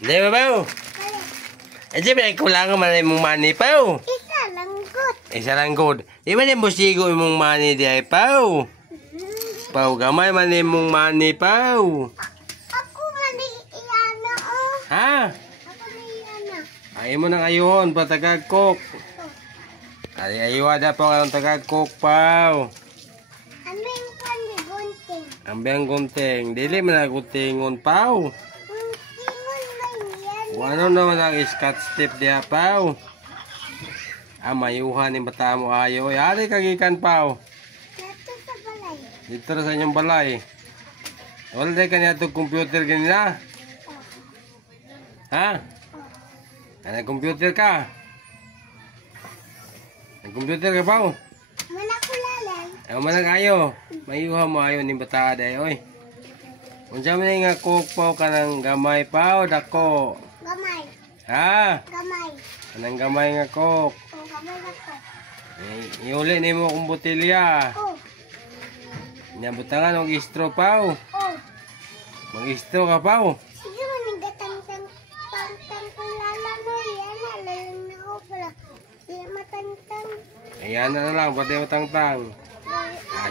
Hindi ba ba? Eh, di ba kulangan man mong money pa? Isa lang good. Isa lang good. Di ba yung busigo mong money di ay pa? Pau, gamay man mong money pa. Ako mali iyana oh. Ha? Ako mali iyana. Ayaw mo nang ayun, patagagkok. Ay, ayaw ada po ang tagagkok pa. Aming pandi gunting. Ambang gunting. Dili man na guntingon pa. Guntingon man yan. Ano naman ang scotch tape diya pa. Mayuhan yung bata mo ayaw. Yari kagikan pa. Nato sa balay. Dito sa inyong balay. Wala tayo kanya itong computer ganina. Ha? Computer ka? Nag-computer ka pa? Manakulalan. Manag ayo. Mayuha mo ayo ni bata day. Oy. Unsa man nga cook pa ka ng gamay pa o dako? Gamay. Ha? Gamay. Kanang gamay nga cook. Oh, gamay ako. Iuli ni mo kung botelya. Oh. Nyabutangan og istro pa. Oh. Mag-istro ka pa. Sige man nagatang-tang pantang kulala mo yan. Alalang na ako pala. Sige matantang. Ayan na lang, pati matangtang.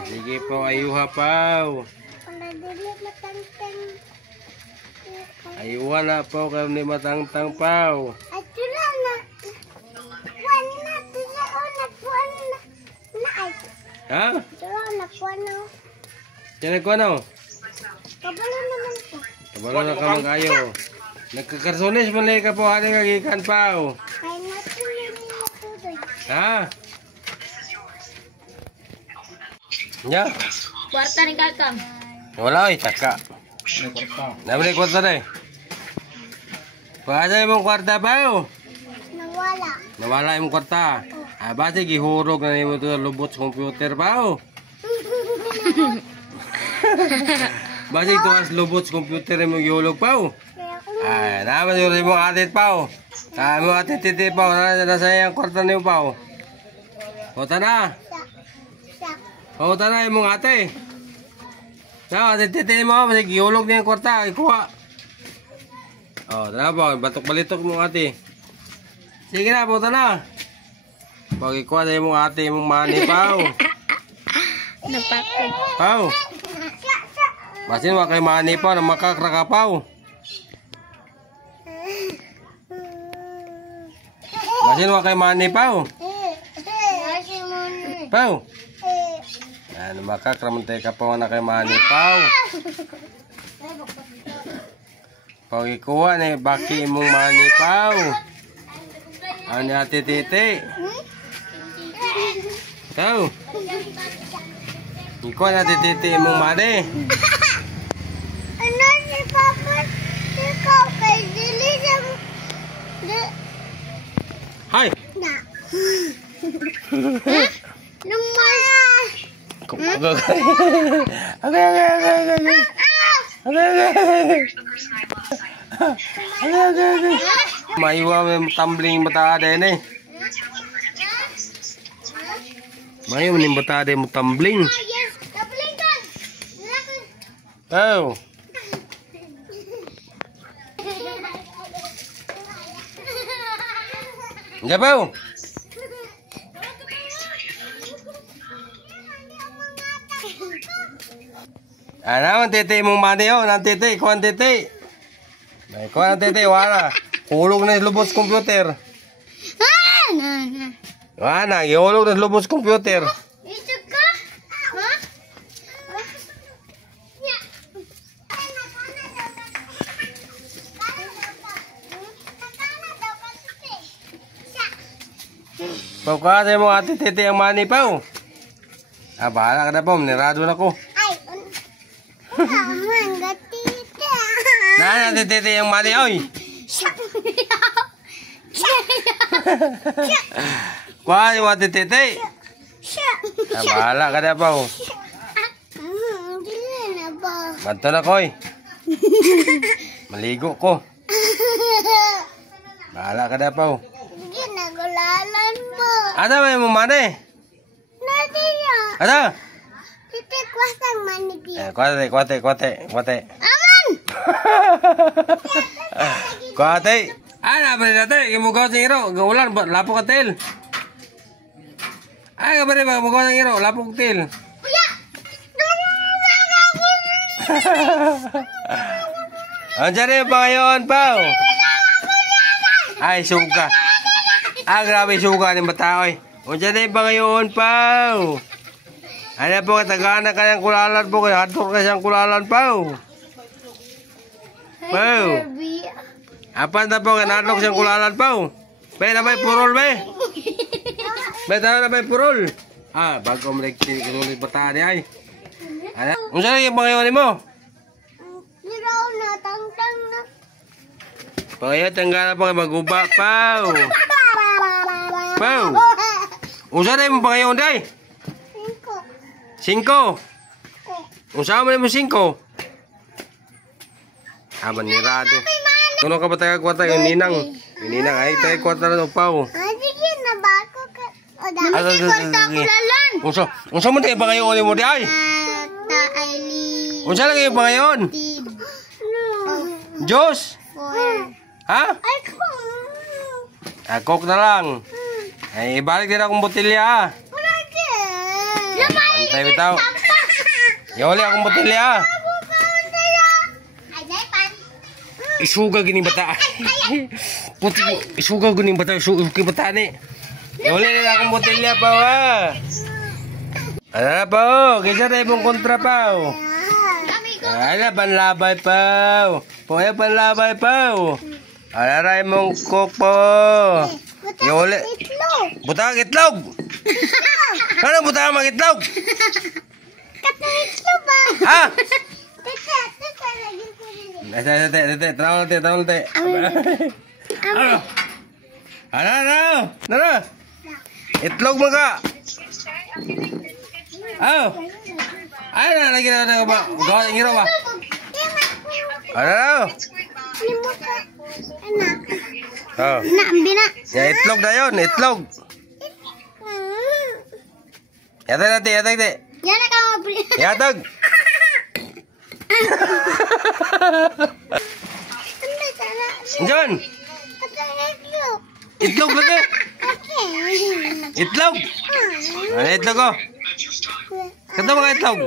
Sige po, ayuha pa. Wala dili matantang. Ayuha na po, kaya ni matangtang pa. At sila na. Buwan na. Sila o nagbuwan na. Na ay. Ha? Sila o nagbuwan na. Yan ko ano? Kabalo naman ko. Kabalo na ka mag-ayo. Nagkakarsones mo ka po, ating kagikan pa. Kaya natin yung matuloy. Ha? Ya? Kwarta ni Kakang. Wala ay, taka. Nabili kwarta na eh. Paasa yung kwarta pa. Nawala. Nawala yung kwarta. Basi gihurog na mo ito lubot sa computer pa. Basi ito as lubot sa computer mo gihulog pa. Kaya ako Ay, naman yung mong atit pa. Mo atit titi pa. Nasa yung kwarta niyo pa. Punta na. Punta na yung mong ate. Atit titi mo. Basi gihulog niya yung kwarta. Ikuha. Tara po. Batok balitok mong ate. Sige na, punta na. Pag-ikuha sa mong ate mong money pa. Napako. Pau. Basin wa kay money pa na makakra ka pa. Basin wa kay money pa. Pau. Ano makakra man tay ka pa na kay money pa. Pag-ikuha na baki mong money pa. Ano ate titi? Pau. Ikuha na titi mong money. ano si Papa? Ikaw kay dili na Hay. na. Lumala. Maiwa mo tumbling mata ada ni. Maiwa mo mata ada mo tumbling. Oh. Jabu. Ano titi mong mani oh, nan titi, kuan titi. May kuan titi wala. Hulog na lubos computer. Wala, ihulog na lubos computer. Ito ka? Ha? Pagkakasay mo ate titi ang mani pa. Bahala ka na po, nirado na ko. Ay, aman, gatita. Na ate titi ang mani, oy. Kuha yung ate titi. Bahala ka na po. Dili na ba? Manto na ko, oy. Maligo ko. Bahala ka na po. Ginagulalan mo. Ano ba yung mani? Nadiya. Ano? Titik wasang manigi. Kuwate. Aman! Kate. Ana ba dati? Imugaw sa iro. Gaulan. Lapok ka til. Ay, kabari ba? Imugaw sa iro. Lapok til. Andiyan yung pangayon, Pao. Ay, suga. Grabe suga ni Bataoy. Andiyan yung pangayon, Pao. Ano po, kataganan ka ng kulalan po. Kaya hator ka siyang kulalan, Pao. Pao. Apan na po, kanadok siyang kulalan, Pao. Be, na ba'y purol, be? Be, tara na ba'y purol? Bago mo nagsinulit Bata niya, ay. Ano saan yung pangayon mo? Niraw na, tang-tang na. Pangayon, tangga na po kayo maguba, Pao. Pao. Usa na yung pangayon, day? 5. Usa mo na mo 5. Manirado. Kuno ka ba tayo kwarta yung ninang? Yung ninang, ay tayo kwarta na ito, Pao. Sige na ba ako ka? O, dami si kwarta ko lalan. Unsa mo tayo pangayon mo, day? Ta Aileen. Unsa lang yung pangayon? Diyos? Ha? Ay, Coke na lang. Ay, ibalik din akong botilya. Antay bitaw. Yoli akong botilya. Isuga gining bata. Puti, isuga gining bata. Isuga bata ni. Yoli din akong botilya pa wa. Ano na pa o? Kisa tayo mong kontra pa o. Ay na, panlabay pa o. Puya panlabay pa o. Alaray mong coke po. Yoli. Buta kang itlog. Ano buta kang mag-itlog? Katang ba? Ha? Teka, lagi ko rin. Tete, tawal te. Ano? Itlog mo ka. Ay na, lagi na ba? Gawa ng hiro ba? Ano? Anak. Naambi na. Ya, itlog na yun, itlog. Yatag. Yan na ka mabuli. Yatag. Diyan. Itlog lagi. Itlog. Ano itlog ko? Kata mga itlog.